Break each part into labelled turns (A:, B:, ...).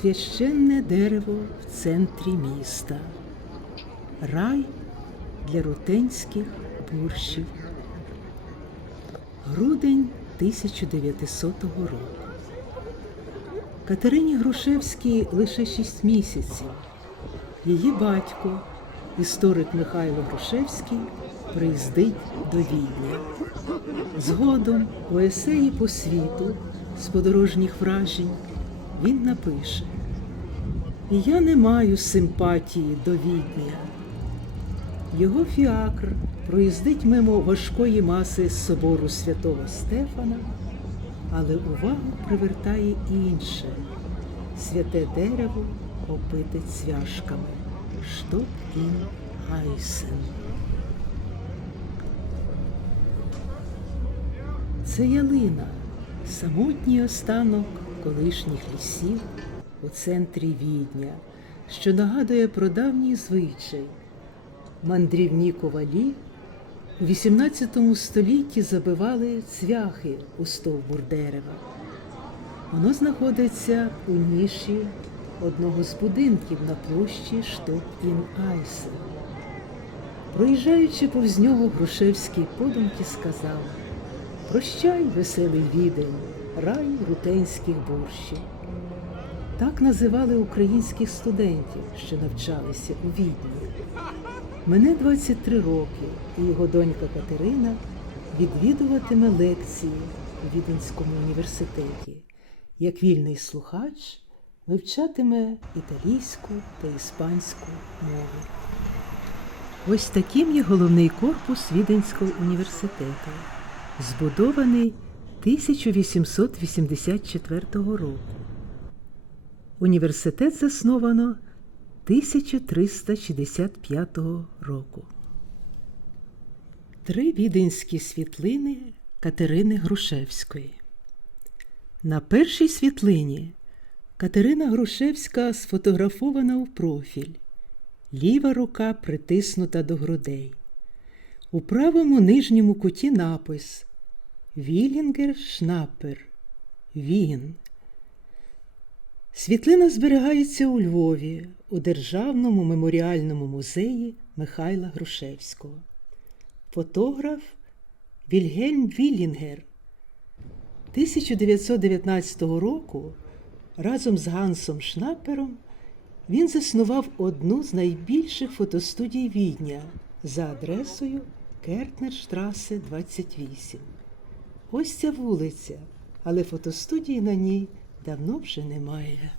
A: священне дерево в центрі міста, рай для рутенських бурщів. Грудень 1900 року. Катерині Грушевській лише шість місяців. Її батько, історик Михайло Грушевський, приїздить до Відня. Згодом у есеї по світу з подорожніх вражень він напише: Я не маю симпатії до Відня. Його фіакр проїздить мимо важкої маси собору святого Стефана, але увагу привертає інше святе дерево опите цвяшками. Шток ін Гайсен. Це ялина, самотній останок колишніх лісів у центрі Відня, що нагадує про давній звичай. Мандрівні ковалі у XVIII столітті забивали цвяхи у стовбур дерева. Воно знаходиться у ніші одного з будинків на площі штоп ін Айсе. Проїжджаючи повз нього, Грушевський подумки сказав Прощай, веселий відень, рай рутенських борщів. Так називали українських студентів, що навчалися у Відні. Мене 23 роки, і його донька Катерина відвідуватиме лекції у Віденському університеті. Як вільний слухач вивчатиме італійську та іспанську мови. Ось таким є головний корпус Віденського університету, збудований 1884 року. Університет засновано 1365 року. Три віденські світлини Катерини Грушевської. На першій світлині Катерина Грушевська сфотографована у профіль. Ліва рука притиснута до грудей. У правому нижньому куті напис Вілінгер Шнапер. Він. Світлина зберігається у Львові у Державному меморіальному музеї Михайла Грушевського. Фотограф Вільгельм Вілінгер 1919 року разом з Гансом Шнапером він заснував одну з найбільших фотостудій Відня за адресою Кертнерштрасе 28. Ось ця вулиця, але фотостудії на ній давно вже немає.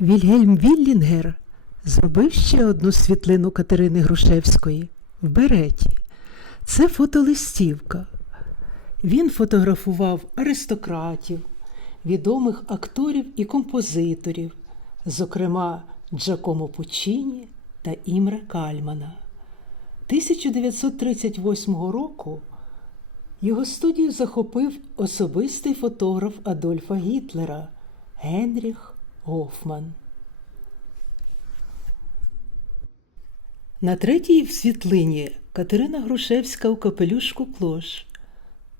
A: Вільгельм Віллінгер зробив ще одну світлину Катерини Грушевської в Береті. Це фотолистівка. Він фотографував аристократів, відомих акторів і композиторів, зокрема Джакомо Пучіні та Імре Кальмана. 1938 року його студію захопив особистий фотограф Адольфа Гітлера Генріх Гофман. На третій світлині Катерина Грушевська у капелюшку клош,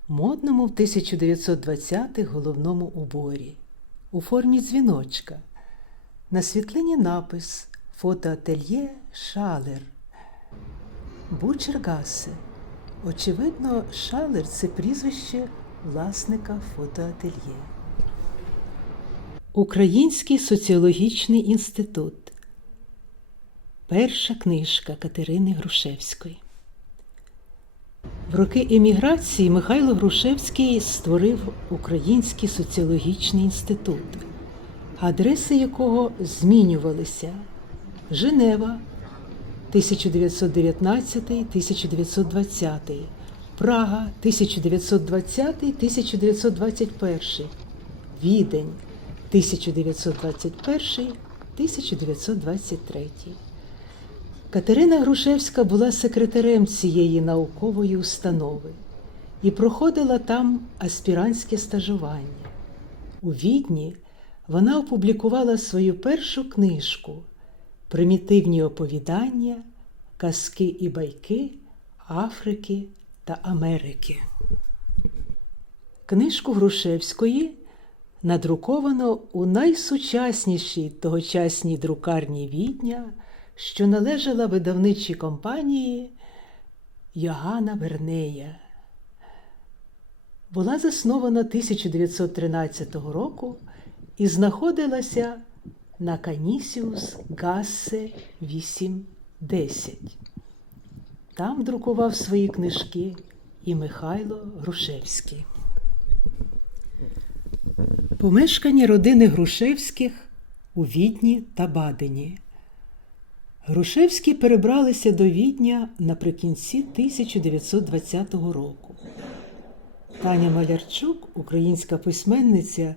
A: модному в 1920-х головному уборі, у формі дзвіночка. На світлині напис Фотоательє Шалер. Бучергасе. Очевидно, Шалер це прізвище власника фотоательє. Український соціологічний інститут. Перша книжка Катерини Грушевської. В роки еміграції Михайло Грушевський створив Український соціологічний інститут, адреси якого змінювалися Женева 1919-1920, Прага 1920-1921, Відень 1921-1923. Катерина Грушевська була секретарем цієї наукової установи і проходила там аспірантське стажування. У Відні вона опублікувала свою першу книжку Примітивні оповідання, казки і байки Африки та Америки. Книжку Грушевської надруковано у найсучаснішій тогочасній друкарні Відня, що належала видавничій компанії Йогана Вернея. Була заснована 1913 року і знаходилася на Канісіус Гассе 810. Там друкував свої книжки і Михайло Грушевський. Помешкання родини Грушевських у Відні та Бадені. Грушевські перебралися до Відня наприкінці 1920 року. Таня Малярчук, українська письменниця,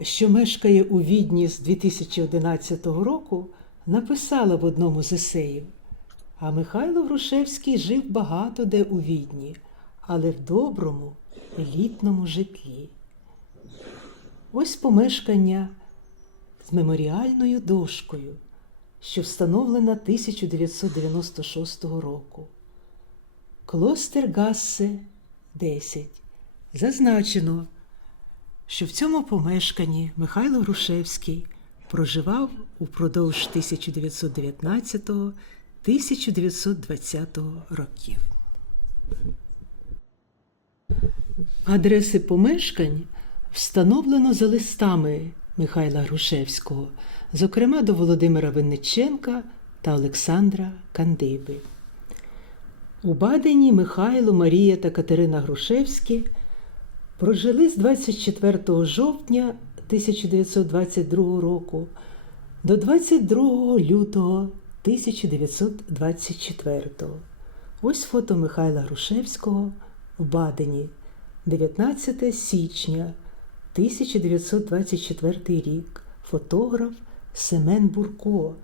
A: що мешкає у Відні з 2011 року, написала в одному з есеїв. А Михайло Грушевський жив багато де у Відні, але в доброму, елітному житлі. Ось помешкання з меморіальною дошкою, що встановлена 1996 року. Клостер Гассе 10. Зазначено, що в цьому помешканні Михайло Грушевський проживав упродовж 1919-1920 років. Адреси помешкань встановлено за листами Михайла Грушевського, зокрема до Володимира Винниченка та Олександра Кандиби. У Бадені Михайло, Марія та Катерина Грушевські прожили з 24 жовтня 1922 року до 22 лютого 1924. Ось фото Михайла Грушевського в Бадені 19 січня 1924 рік. Фотограф Семен Бурко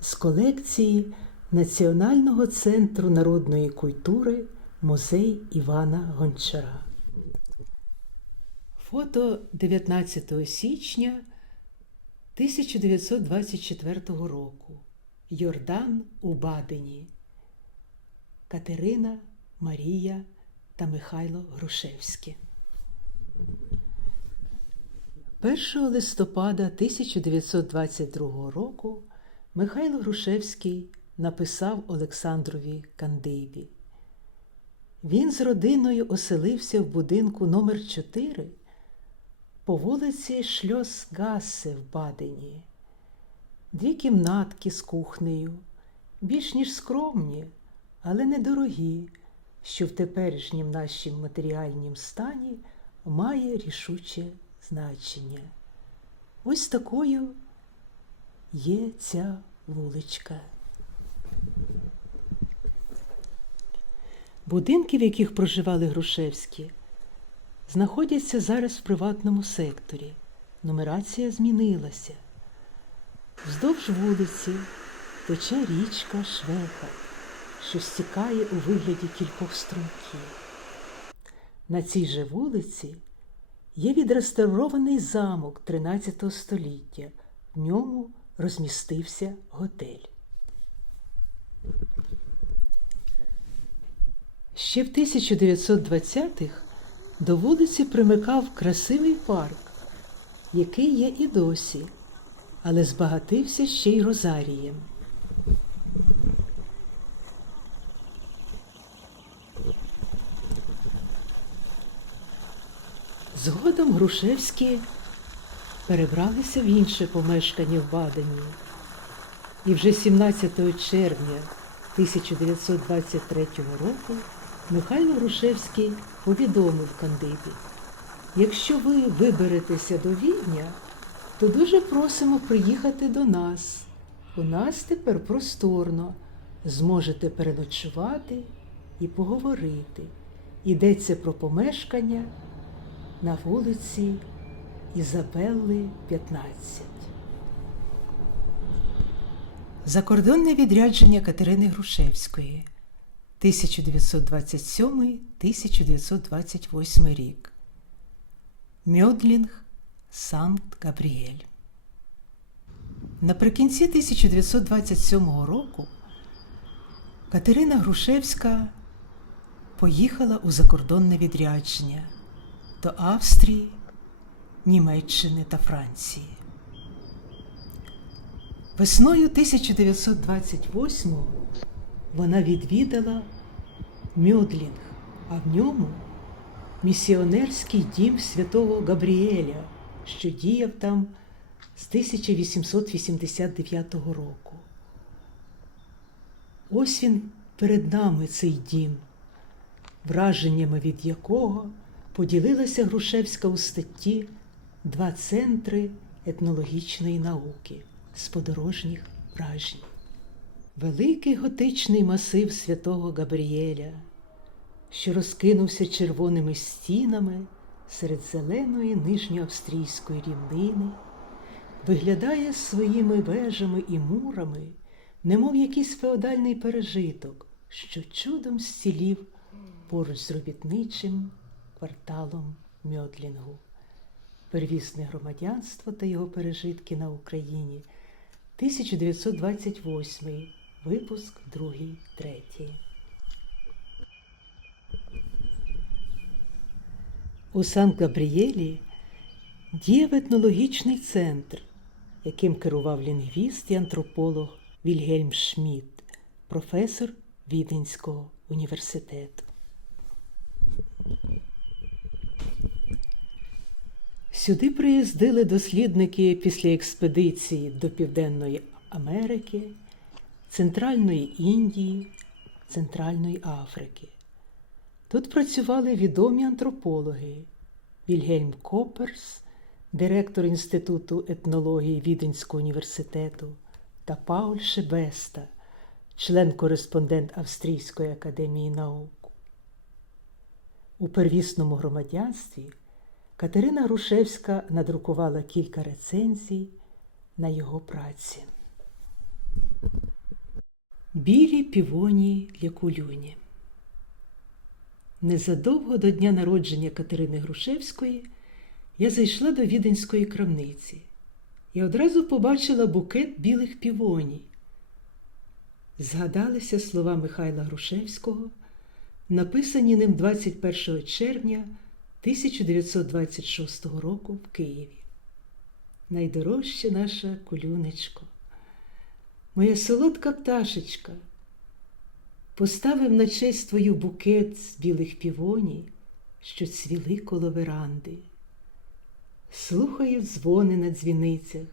A: з колекції Національного центру народної культури Музей Івана Гончара. Фото 19 січня 1924 року. Йордан у Бадені. Катерина, Марія та Михайло Грушевські. 1 листопада 1922 року Михайло Грушевський написав Олександрові Кандибі. Він з родиною оселився в будинку номер 4 по вулиці Шльос Шльосгассе в Бадені. Дві кімнатки з кухнею, більш ніж скромні, але недорогі, що в теперішнім нашім матеріальнім стані має рішуче значення. Ось такою є ця вуличка. Будинки, в яких проживали Грушевські, знаходяться зараз в приватному секторі. Нумерація змінилася. Вздовж вулиці тече річка Швеха, що стікає у вигляді кількох струмків. На цій же вулиці є відреставрований замок 13 століття. В ньому розмістився готель. Ще в 1920-х до вулиці примикав красивий парк, який є і досі, але збагатився ще й розарієм. Згодом Грушевські перебралися в інше помешкання в Бадені. І вже 17 червня 1923 року Михайло Грушевський повідомив Кандибі, якщо ви виберетеся до Відня, то дуже просимо приїхати до нас. У нас тепер просторно, зможете переночувати і поговорити. Йдеться про помешкання на вулиці Ізабелли, 15. Закордонне відрядження Катерини Грушевської 1927-1928 рік. Мьодлінг, Санкт Габріель. Наприкінці 1927 року Катерина Грушевська поїхала у закордонне відрядження. до Австрії, Німеччини та Франції. Весною 1928-го вона відвідала Мьодлінг, а в ньому місіонерський дім святого Габріеля, що діяв там з 1889 року. Ось він перед нами цей дім, враженнями від якого поділилася Грушевська у статті Два центри етнологічної науки з подорожніх вражень. Великий готичний масив святого Габріеля, що розкинувся червоними стінами серед зеленої нижньоавстрійської рівнини, виглядає своїми вежами і мурами, немов якийсь феодальний пережиток, що чудом зцілів поруч з робітничим кварталом Мьодлінгу. Первісне громадянство та його пережитки на Україні 1928 випуск 2 3 У Сан-Габрієлі діяв етнологічний центр, яким керував лінгвіст і антрополог Вільгельм Шмідт, професор Віденського університету. Сюди приїздили дослідники після експедиції до Південної Америки, Центральної Індії, Центральної Африки. Тут працювали відомі антропологи Вільгельм Коперс, директор Інституту етнології Віденського університету, та Пауль Шебеста, член-кореспондент Австрійської академії наук. У первісному громадянстві Катерина Грушевська надрукувала кілька рецензій на його праці. Білі півонії для кулюні. Незадовго до дня народження Катерини Грушевської я зайшла до віденської крамниці і одразу побачила букет білих півоній. Згадалися слова Михайла Грушевського, написані ним 21 червня 1926 року в Києві. Найдорожча наша кулюнечко, моя солодка пташечка, поставив на честь твою букет з білих півоній, що цвіли коло веранди. Слухаю дзвони на дзвіницях,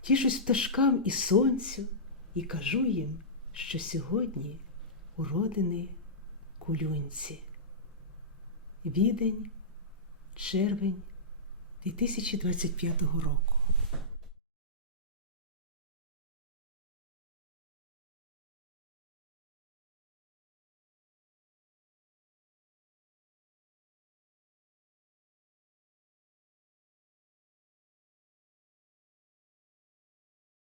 A: тішусь пташкам і сонцю, і кажу їм, що сьогодні уродини кулюнці. Відень, червень 2025 року.